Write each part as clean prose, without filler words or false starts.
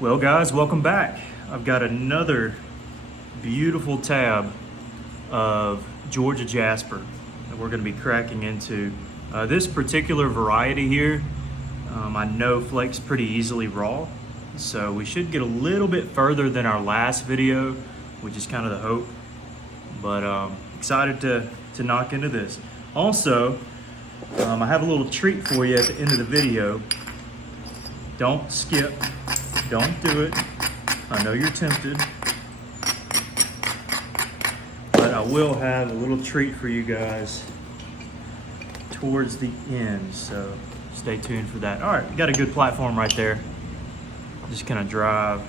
Well guys, welcome back. I've got another beautiful tab of Georgia Jasper that we're going to be cracking into. This particular variety here, I know flakes pretty easily raw, so we should get a little bit further than our last video, which is kind of the hope. But excited to knock into this. Also, I have a little treat for you at the end of the video. Don't skip. Don't do it. I know you're tempted, but I will have a little treat for you guys towards the end, so stay tuned for that. All right, we got a good platform right there. Just kind of drive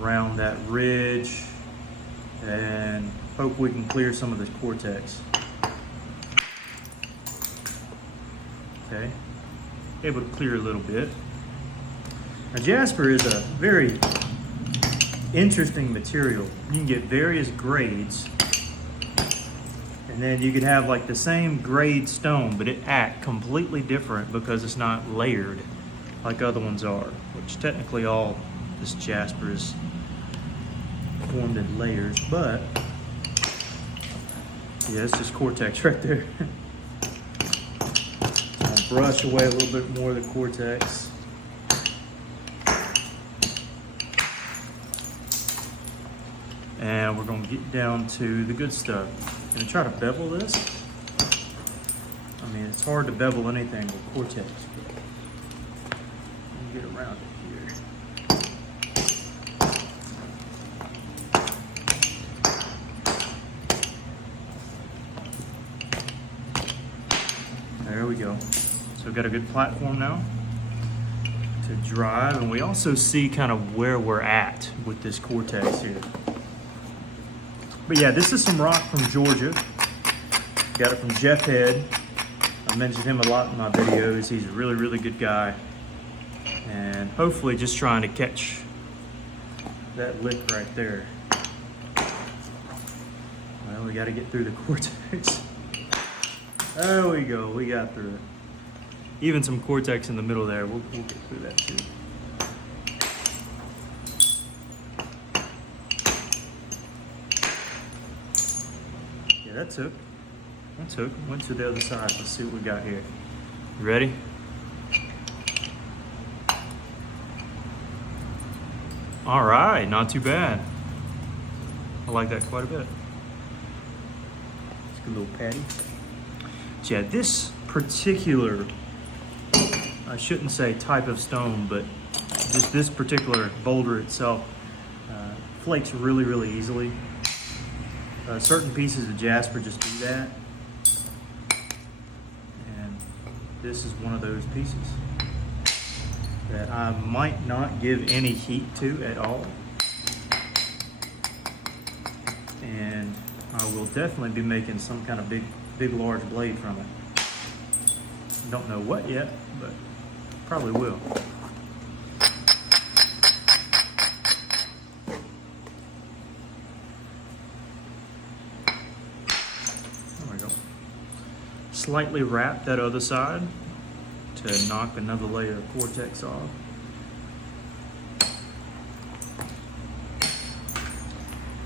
around that ridge and hope we can clear some of this cortex. Okay, able to clear a little bit. Now, Jasper is a very interesting material. You can get various grades, and then you could have like the same grade stone, but it act completely different because it's not layered like other ones are, which technically all this Jasper is formed in layers, but yeah, it's just cortex right there. I'll brush away a little bit more of the cortex. And we're going to get down to the good stuff. I'm going to try to bevel this. I mean, it's hard to bevel anything with cortex, but let me get around it here. There we go. So we've got a good platform now to drive, and we also see kind of where we're at with this cortex here. But yeah, this is some rock from Georgia. Got it from Jeff Head. I mentioned him a lot in my videos. He's a really, really good guy. And hopefully just trying to catch that lick right there. Well, we got to get through the cortex. There we go, we got through it. Even some cortex in the middle there, we'll get through that too. That took. Went to the other side. Let's see what we got here. You ready? All right, not too bad. I like that quite a bit. It's a good little patty. So yeah, this particular, I shouldn't say type of stone, but just this particular boulder itself flakes really, really easily. Certain pieces of Jasper just do that, and this is one of those pieces that I might not give any heat to at all, and I will definitely be making some kind of big large blade from it. Don't know what yet, but probably will. Slightly wrap that other side to knock another layer of cortex off.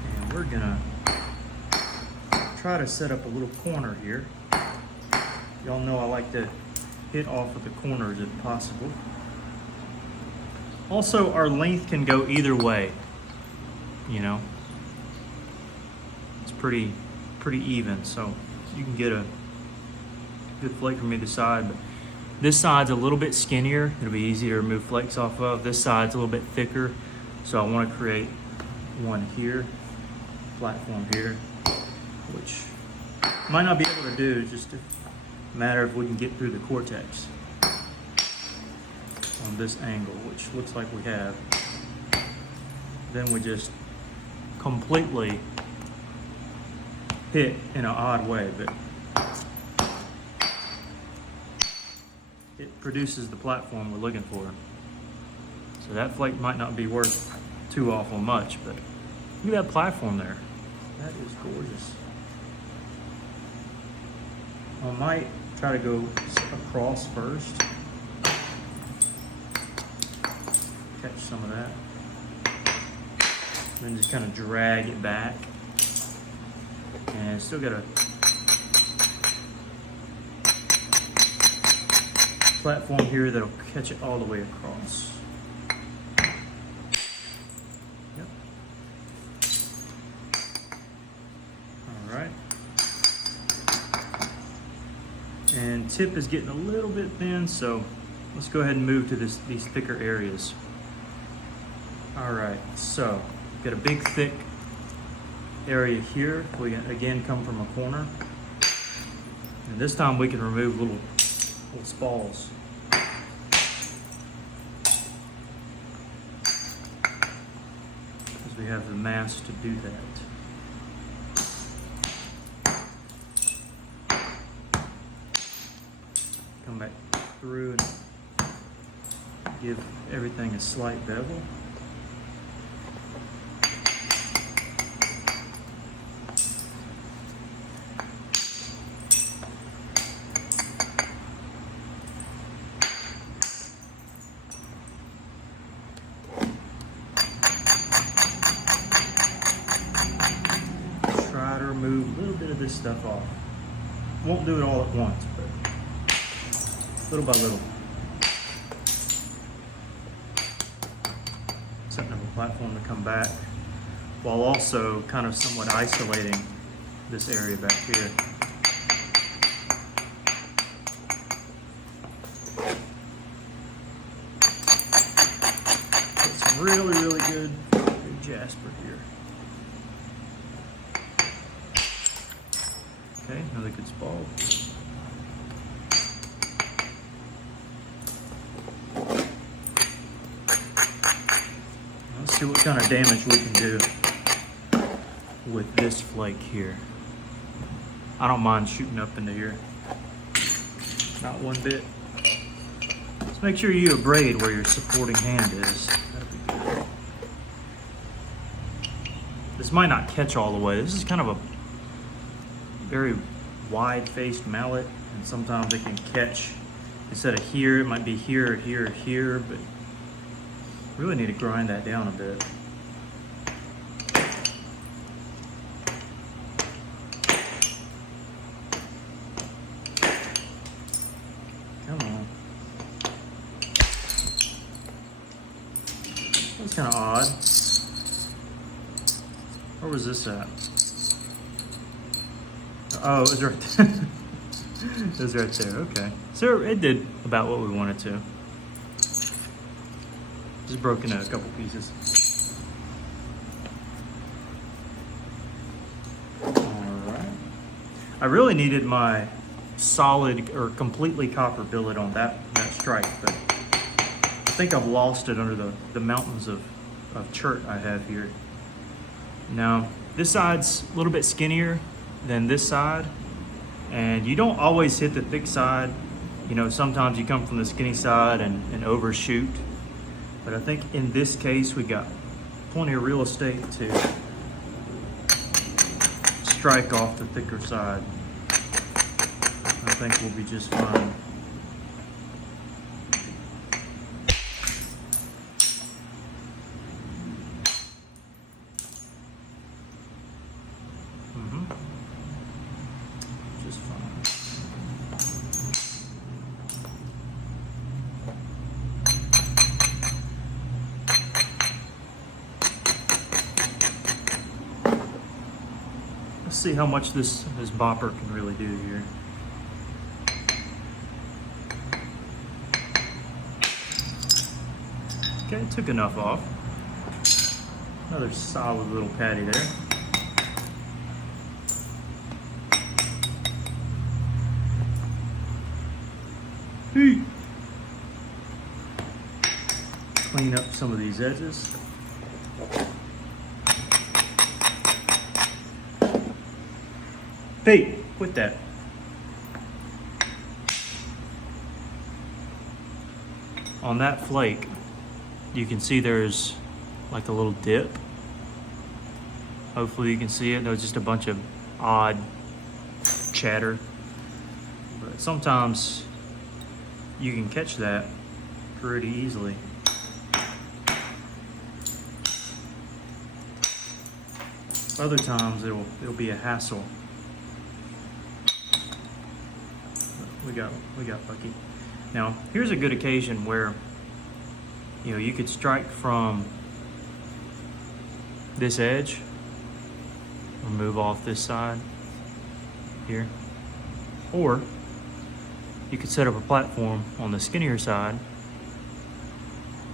And we're gonna try to set up a little corner here. Y'all know I like to hit off of the corners if possible. Also, our length can go either way, you know. It's pretty even, so you can get a good flake from either side, but this side's a little bit skinnier. It'll be easier to remove flakes off of. This side's a little bit thicker, so I want to create one here, platform here, which might not be able to do. It's just a matter of we can get through the cortex on this angle, which looks like we have. Then we just completely hit in an odd way, but it produces the platform we're looking for. So that flake might not be worth too awful much, but look at that platform there. That is gorgeous. I might try to go across first. catch some of that. Then just kind of drag it back. And it's still got a platform here that'll catch it all the way across. Yep. All right. And tip is getting a little bit thin, so let's go ahead and move to these thicker areas. All right, so got a big thick area here. We again come from a corner, and this time we can remove little spalls. Because we have the mass to do that. Come back through and give everything a slight bevel. Try to remove a little bit of this stuff off. Won't do it all at once, but little by little. Setting up a platform to come back, while also kind of somewhat isolating this area back here. Got some really, really good Jasper here. Okay, another good spall. Let's see what kind of damage we can do with this flake here. I don't mind shooting up into here. Not one bit. Just make sure you abrade where your supporting hand is. That'd be good. This might not catch all the way. This is kind of a very wide-faced mallet, and sometimes it can catch, instead of here, it might be here, here, here, but really need to grind that down a bit. Come on. That's kind of odd. Where was this at? Oh, it was right there. It was right there, okay. So it did about what we wanted to. Just broken into a couple pieces. Alright. I really needed my solid or completely copper billet on that strike, but I think I've lost it under the mountains of chert I have here. Now, this side's a little bit skinnier than this side, and you don't always hit the thick side. You know, sometimes you come from the skinny side and overshoot, but I think in this case we got plenty of real estate to strike off the thicker side. I think we'll be just fine. Just fine. Let's see how much this bopper can really do here. Okay, it took enough off. Another solid little patty there. Clean up some of these edges. Hey, quit that. On that flake, you can see there's like a little dip. Hopefully you can see it. There's just a bunch of odd chatter. But sometimes you can catch that pretty easily. Other times it'll be a hassle. We got lucky. Now here's a good occasion where you could strike from this edge or move off this side here, or you could set up a platform on the skinnier side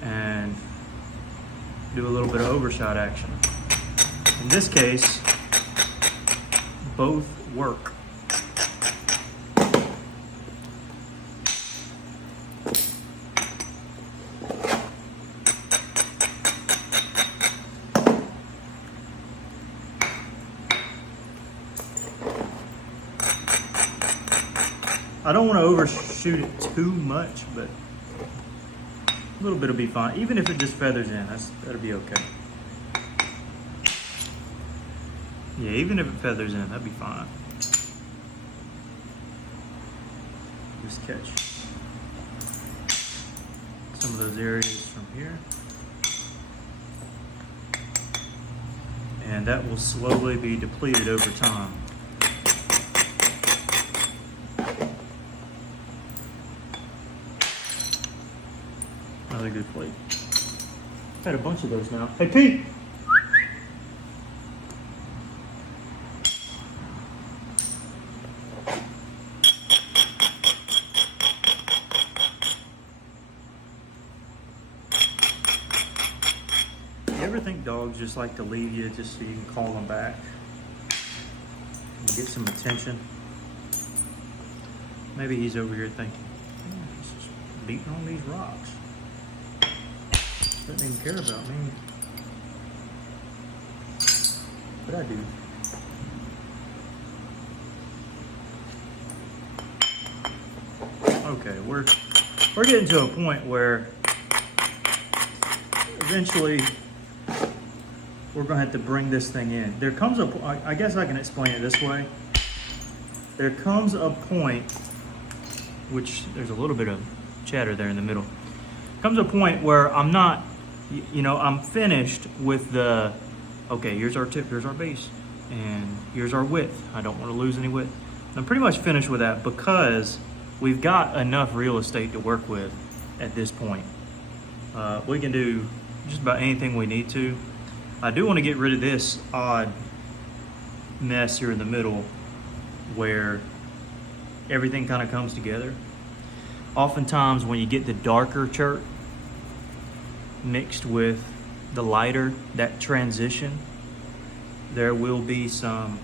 and do a little bit of overshot action. In this case, both work. I don't want to overshoot it too much, but a little bit will be fine. Even if it just feathers in, that'll be okay. Yeah, even if it feathers in, that'd be fine. Just catch some of those areas from here. And that will slowly be depleted over time. Another good flake. I've had a bunch of those now. Hey, Pete! You ever think dogs just like to leave you just so you can call them back and get some attention? Maybe he's over here thinking, oh, he's just beating on these rocks. Doesn't even care about me. But I do. Okay, we're getting to a point where eventually we're gonna have to bring this thing in. There comes a, I guess I can explain it this way. There comes a point, which there's a little bit of chatter there in the middle. Comes a point where I'm not, I'm finished with the, okay, here's our tip, here's our base, and here's our width. I don't want to lose any width. I'm pretty much finished with that because we've got enough real estate to work with at this point. We can do just about anything we need to. I do want to get rid of this odd mess here in the middle where everything kind of comes together. Oftentimes when you get the darker chert mixed with the lighter, that transition, there will be some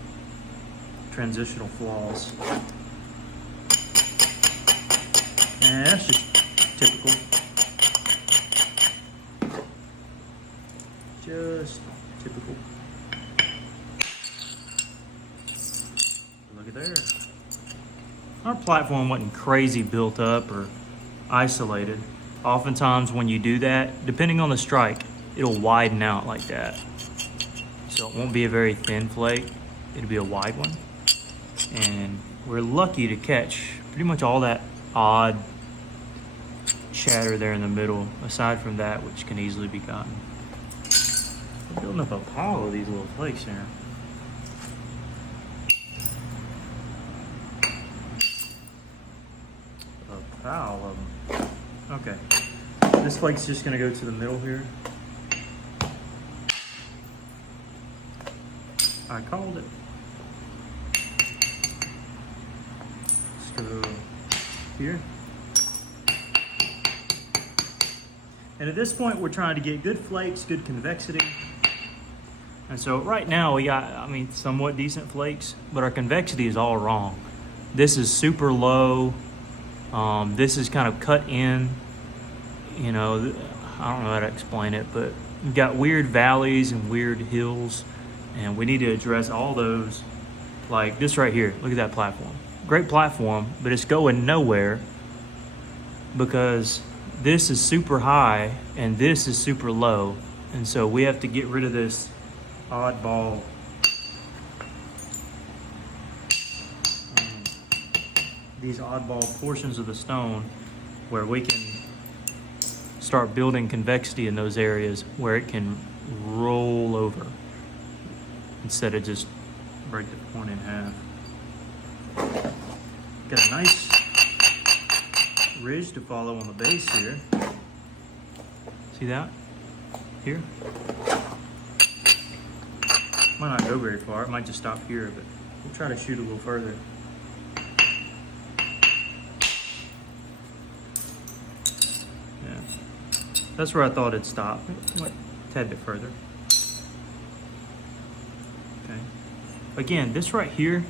transitional flaws. And that's just typical. Just typical. Look at there. Our platform wasn't crazy built up or isolated. Oftentimes when you do that, depending on the strike, it'll widen out like that. So it won't be a very thin flake, it'll be a wide one. And we're lucky to catch pretty much all that odd chatter there in the middle, aside from that, which can easily be gotten. We're building up a pile of these little flakes here. A pile of them. Okay, this flake's just gonna go to the middle here. I called it. Let's go here. And at this point, we're trying to get good flakes, good convexity. And so right now we got, somewhat decent flakes, but our convexity is all wrong. This is super low. This is kind of cut in. I don't know how to explain it, but we've got weird valleys and weird hills, and we need to address all those. Like this right here, look at that platform. Great platform, but it's going nowhere because this is super high and this is super low. And so we have to get rid of this oddball these oddball portions of the stone where we can start building convexity in those areas where it can roll over. instead of just break the point in half. Got a nice ridge to follow on the base here. See that? Here? Might not go very far, it might just stop here, but we'll try to shoot a little further. Yeah. That's where I thought it'd stop. It went a tad bit further. Okay. Again, this right here,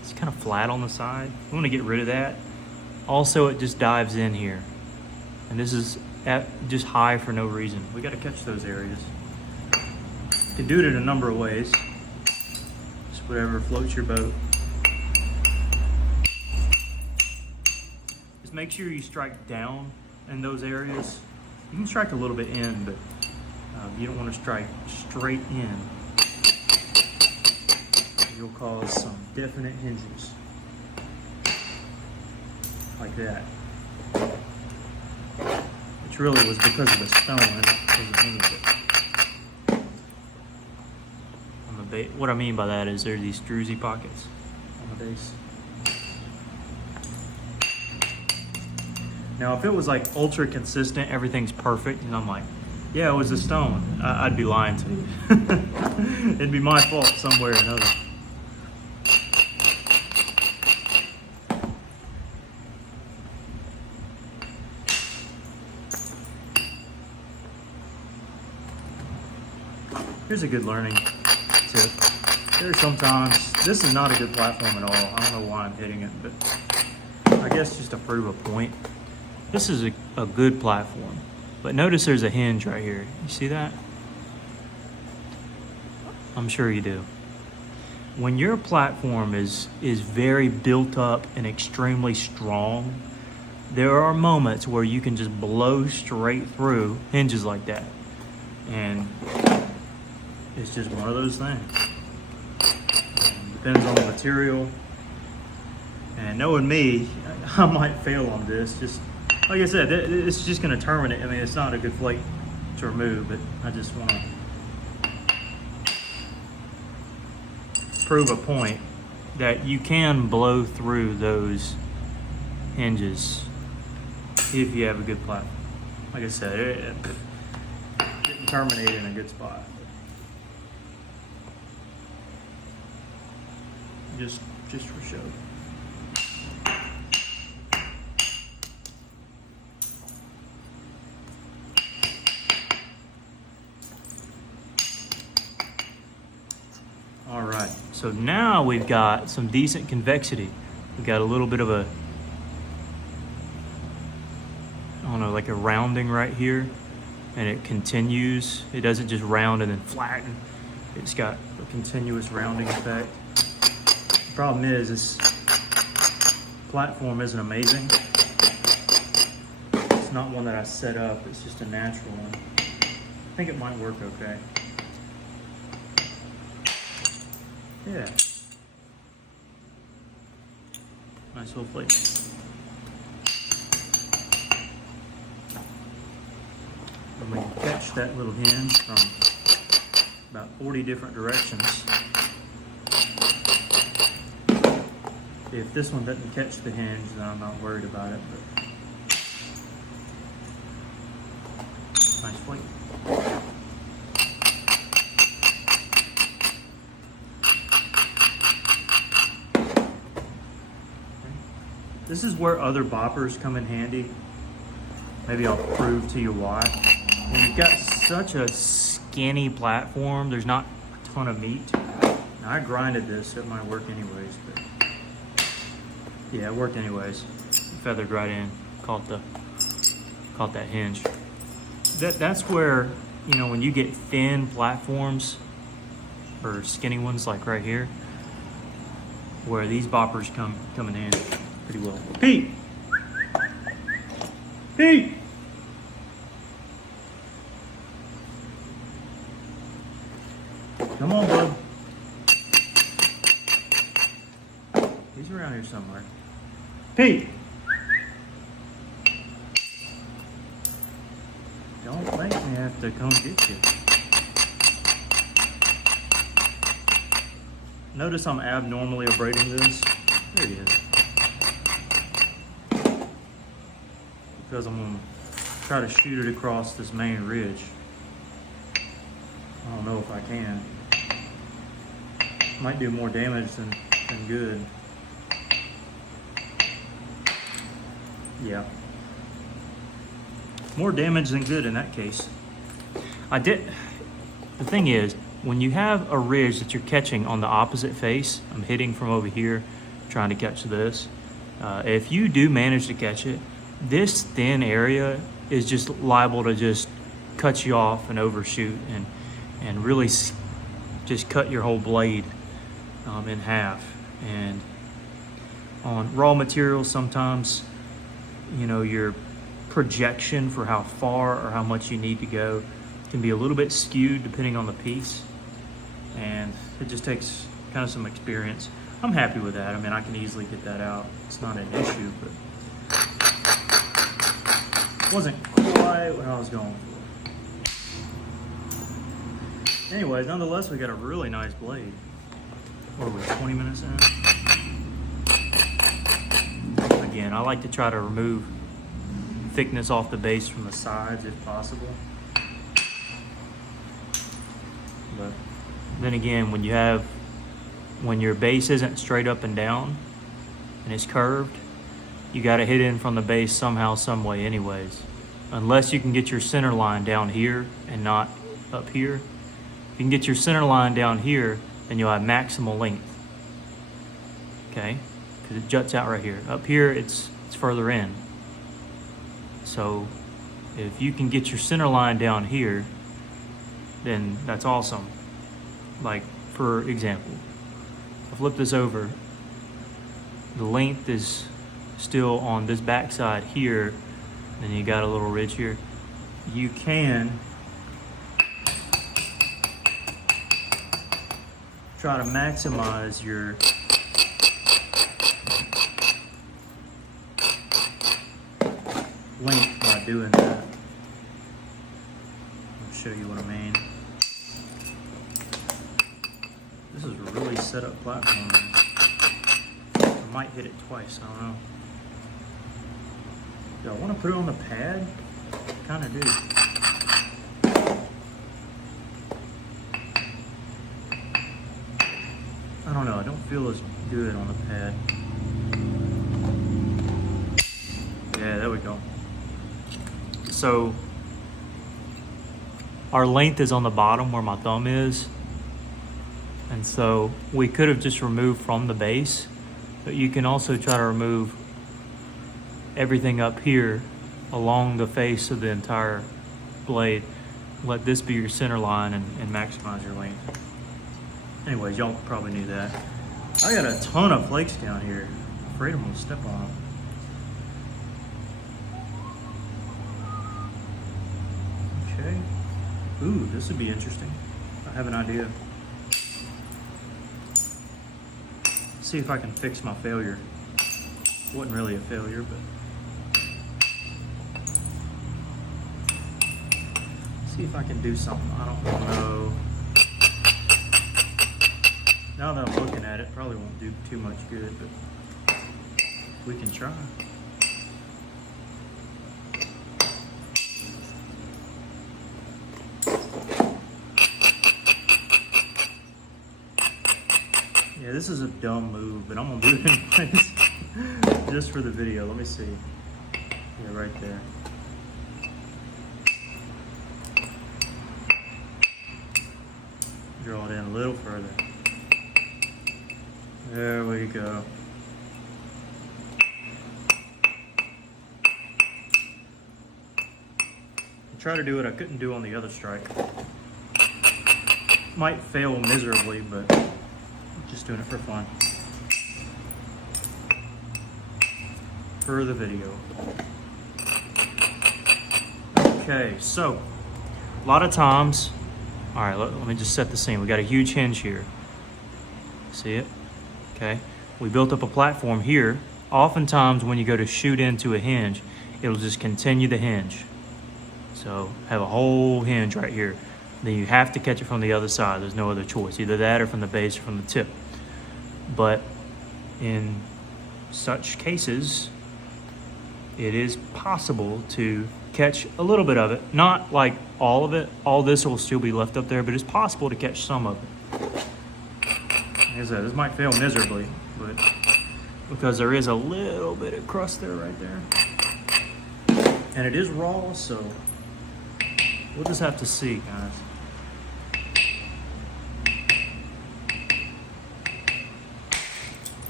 it's kind of flat on the side. We want to get rid of that. Also, it just dives in here. And this is just high for no reason. We got to catch those areas. You can do it in a number of ways. Just whatever floats your boat. Just make sure you strike down in those areas. You can strike a little bit in, but you don't want to strike straight in. You'll cause some definite hinges. Like that. Which really was because of the stone, not because of any of it. On the base, what I mean by that is there are these druzy pockets on the base. Now, if it was like ultra consistent, everything's perfect, and I'm like, yeah, it was a stone, I'd be lying to you. It'd be my fault somewhere or another. Here's a good learning tip. There's sometimes, this is not a good platform at all. I don't know why I'm hitting it, but I guess just to prove a point. This is a good platform, but notice there's a hinge right here. You see that? I'm sure you do. When your platform is very built up and extremely strong, there are moments where you can just blow straight through hinges like that. And it's just one of those things. Depends on the material. And knowing me, I might fail on this. Just like I said, it's just going to terminate. I mean, it's not a good flake to remove, but I just want to prove a point that you can blow through those hinges if you have a good platform. Like I said, it didn't terminate in a good spot. Just for show. All right, so now we've got some decent convexity. We've got a little bit of a, I don't know, like a rounding right here, and it continues. It doesn't just round and then flatten. It's got a continuous rounding effect. Problem is, this platform isn't amazing. It's not one that I set up, it's just a natural one. I think it might work okay. Yeah. Nice little flake. And we can catch that little hinge from about 40 different directions. If this one doesn't catch the hinge, then I'm not worried about it. But nice flake. This is where other boppers come in handy. Maybe I'll prove to you why. When you've got such a skinny platform, there's not a ton of meat. Now, I grinded this, so it might work anyways, but yeah, it worked anyways. Feathered right in, caught that hinge. That's where, you know, when you get thin platforms or skinny ones like right here, where these boppers come in handy pretty well. Pete! Pete! Come on, bud. He's around here somewhere. Pete! Don't make me have to come get you. Notice I'm abnormally abrading this. There he is. Because I'm gonna try to shoot it across this main ridge. I don't know if I can. Might do more damage than good. Yeah. More damage than good in that case. The thing is, when you have a ridge that you're catching on the opposite face, I'm hitting from over here, trying to catch this. If you do manage to catch it, this thin area is just liable to just cut you off and overshoot and really just cut your whole blade in half. And on raw materials, sometimes, you know, your projection for how far or how much you need to go can be a little bit skewed depending on the piece, and it just takes kind of some experience. I'm happy with that. I mean, I can easily get that out. It's not an issue, but it wasn't quite what I was going for. Anyways, nonetheless, we got a really nice blade. What are we, 20 minutes in? Again, I like to try to remove thickness off the base from the sides if possible. But then again, when your base isn't straight up and down and it's curved, you got to hit in from the base somehow, some way anyways. Unless you can get your center line down here and not up here. If you can get your center line down here, then you'll have maximal length. Okay? Because it juts out right here. Up here, it's further in. So if you can get your center line down here, then that's awesome. Like, for example, I flip this over, the length is still on this back side here, and you got a little ridge here. You can try to maximize your length by doing that. I'll show you what I mean. This is a really set up platform. I might hit it twice, I don't know. Do I want to put it on the pad? I kind of do. I don't know, I don't feel as good on the pad. Yeah, there we go. So our length is on the bottom where my thumb is. And so we could have just removed from the base, but you can also try to remove everything up here along the face of the entire blade. Let this be your center line and maximize your length. Anyways, y'all probably knew that. I got a ton of flakes down here. I'm afraid I'm gonna step on them. Okay. Ooh, this would be interesting. I have an idea. See if I can fix my failure. Wasn't really a failure, but see if I can do something. I don't know. Now that I'm looking at it, probably won't do too much good, but we can try. Yeah, this is a dumb move, but I'm gonna do it anyways. Just for the video. Let me see. Yeah, right there. Draw it in a little further. There we go. Try to do what I couldn't do on the other strike. Might fail miserably, but just doing it for fun. For the video. Okay, so a lot of times, all right, let me just set the scene. We got a huge hinge here. See it? Okay, we built up a platform here. Oftentimes when you go to shoot into a hinge, it'll just continue the hinge. So have a whole hinge right here. Then you have to catch it from the other side. There's no other choice, either that or from the base or from the tip. but in such cases, it is possible to catch a little bit of it. Not like all of it. All this will still be left up there, but it's possible to catch some of it. Like I said, this might fail miserably, but because there is a little bit of crust there right there. And it is raw, so we'll just have to see, guys.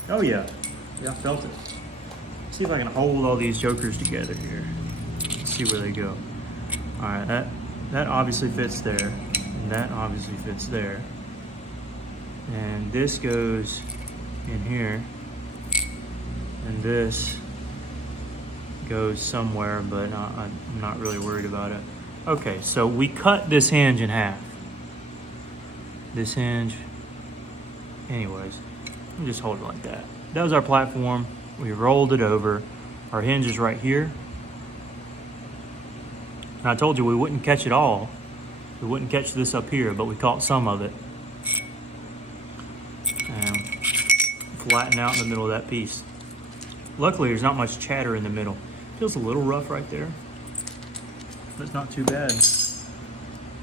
Oh yeah, I felt it. See if I can hold all these jokers together here. Let's see where they go. All right, that obviously fits there, and that obviously fits there. And this goes in here, and this goes somewhere, but I'm not really worried about it. Okay, so we cut this hinge in half. This hinge, anyways, we'll just hold it like that. That was our platform. We rolled it over. Our hinge is right here. And I told you we wouldn't catch it all. We wouldn't catch this up here, but we caught some of it. And flatten out in the middle of that piece. Luckily, there's not much chatter in the middle. Feels a little rough right there, but it's not too bad.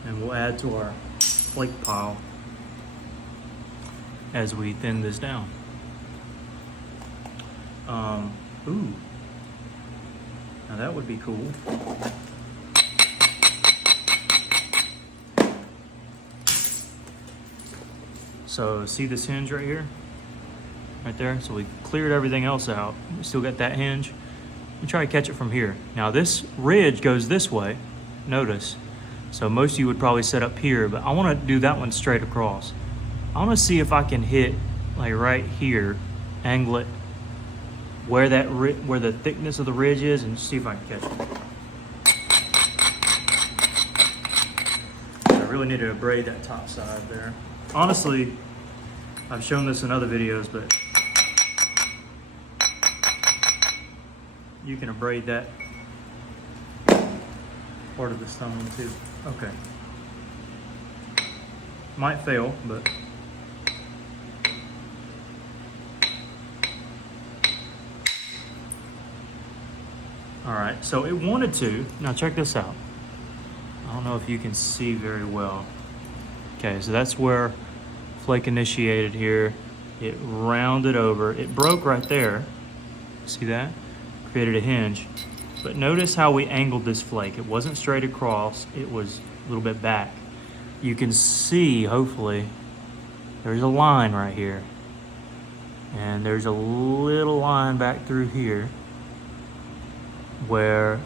And we'll add to our flake pile as we thin this down. Ooh, now that would be cool. So see this hinge right here? Right there, so we cleared everything else out. We still got that hinge. We try to catch it from here. Now this ridge goes this way, notice. So most of you would probably set up here, but I wanna do that one straight across. I wanna see if I can hit like right here, angle it where the thickness of the ridge is, and see if I can catch it. I really need to abrade that top side there. Honestly, I've shown this in other videos, but you can abrade that part of the stone too. Okay. Might fail, but all right, so it wanted to. Now check this out. I don't know if you can see very well. Okay, so that's where flake initiated here. It rounded over. It broke right there. See that? Created a hinge. But notice how we angled this flake. It wasn't straight across. It was a little bit back. You can see, hopefully, there's a line right here. And there's a little line back through here where,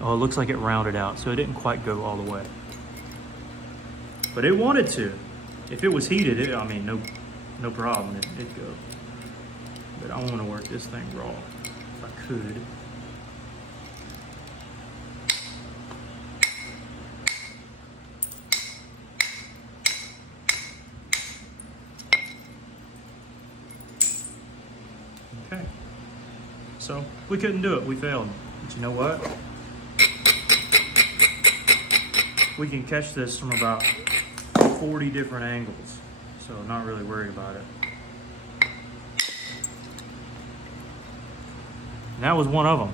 oh, it looks like it rounded out, so it didn't quite go all the way. But it wanted to. If it was heated, I mean, no problem, it'd go. But I want to work this thing raw, if I could. Okay. So, we couldn't do it, we failed. But you know what? We can catch this from about 40 different angles, so not really worried about it. And that was one of them.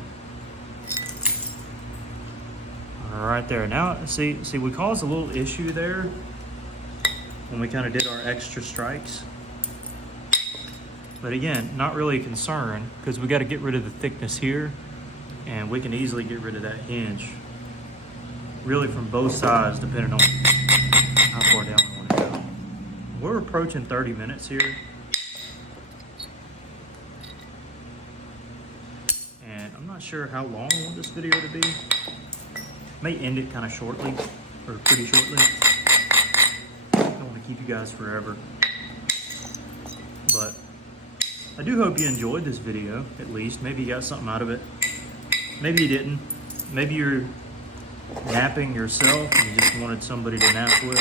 Right there. Now, see, we caused a little issue there when we kind of did our extra strikes. But again, not really a concern, because we got to get rid of the thickness here, and we can easily get rid of that hinge. Really from both sides, depending on how far down we want to go. We're approaching 30 minutes here. And I'm not sure how long I want this video to be. May end it kind of shortly, or pretty shortly. I don't want to keep you guys forever. But I do hope you enjoyed this video, at least. Maybe you got something out of it. Maybe you didn't. Maybe you're napping yourself and you just wanted somebody to nap with.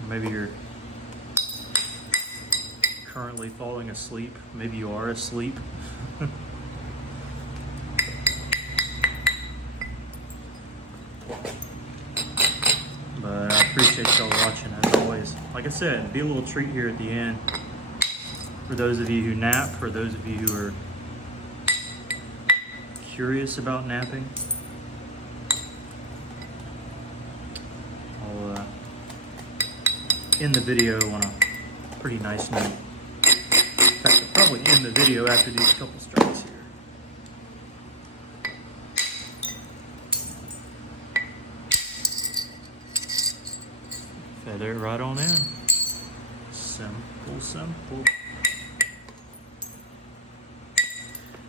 Or maybe you're currently falling asleep. Maybe you are asleep. But I appreciate y'all watching as always. always, like I said, be a little treat here at the end for those of you who nap, for those of you who are curious about napping. I'll end the video on a pretty nice note. In fact, I'll probably end the video after these couple strikes here. Feather it right on in. Simple, simple.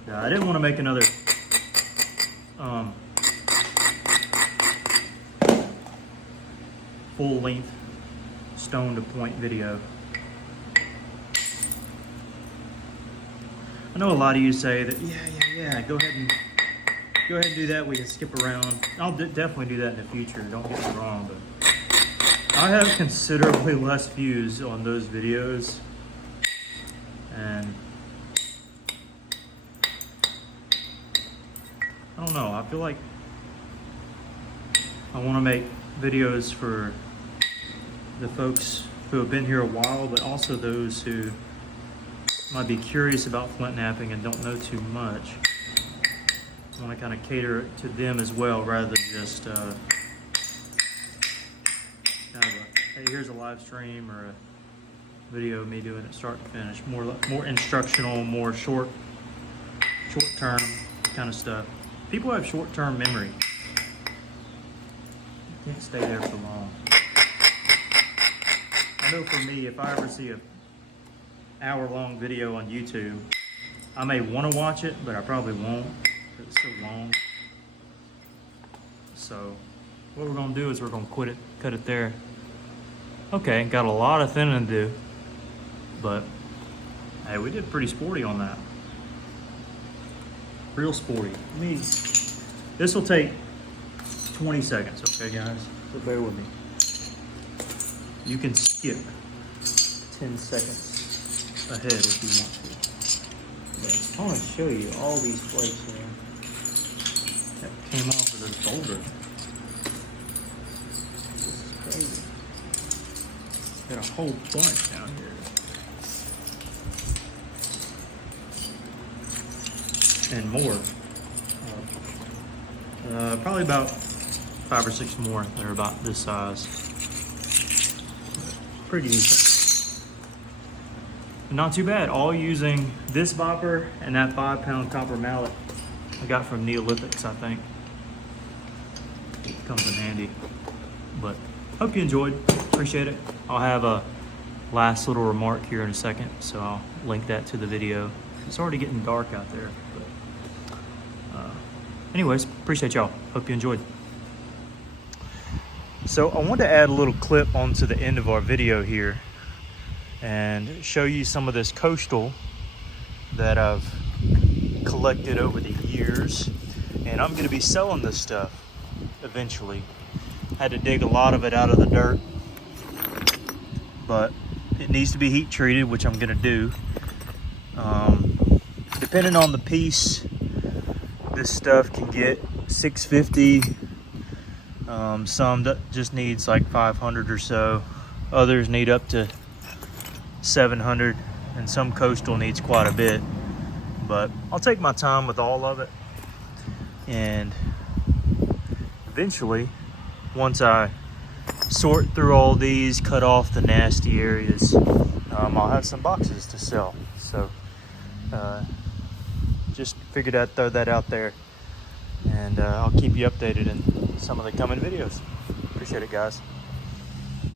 Now, I didn't want to make another full length stone to point video. I know a lot of you say that, yeah, go ahead and do that. We can skip around. I'll definitely do that in the future. Don't get me wrong, but I have considerably less views on those videos, and I don't know. I feel like I want to make videos for the folks who have been here a while, but also those who might be curious about flint-knapping and don't know too much. I want to kind of cater to them as well, rather than just kind of hey, here's a live stream or a video of me doing it start to finish. More instructional, more short-term kind of stuff. People have short-term memory. You can't stay there for long. I know for me, if I ever see an hour-long video on YouTube, I may want to watch it, but I probably won't because it's so long. So what we're going to do is we're going to cut it there. Okay, got a lot of thinning to do, but hey, we did pretty sporty on that. Real sporty. This will take 20 seconds, okay guys? So bear with me. You can skip 10 seconds ahead if you want to. But I want to show you all these flakes here that came off of this boulder. This is crazy. Got a whole bunch down here. And more. Probably about 5 or 6 more that are about this size. Pretty decent. Not too bad. All using this bopper and that 5-pound copper mallet I got from Neolithics, I think. It comes in handy. But hope you enjoyed. Appreciate it. I'll have a last little remark here in a second, so I'll link that to the video. It's already getting dark out there. But anyways, appreciate y'all. Hope you enjoyed. So I want to add a little clip onto the end of our video here and show you some of this coastal that I've collected over the years. And I'm going to be selling this stuff eventually. Had to dig a lot of it out of the dirt, but it needs to be heat treated, which I'm going to do. Depending on the piece, this stuff can get $650. Some that just needs like 500 or so. Others need up to 700, and some coastal needs quite a bit. But I'll take my time with all of it, and eventually, once I sort through all these, cut off the nasty areas, I'll have some boxes to sell. So just figured I'd throw that out there, and I'll keep you updated in some of the coming videos. Appreciate it, guys.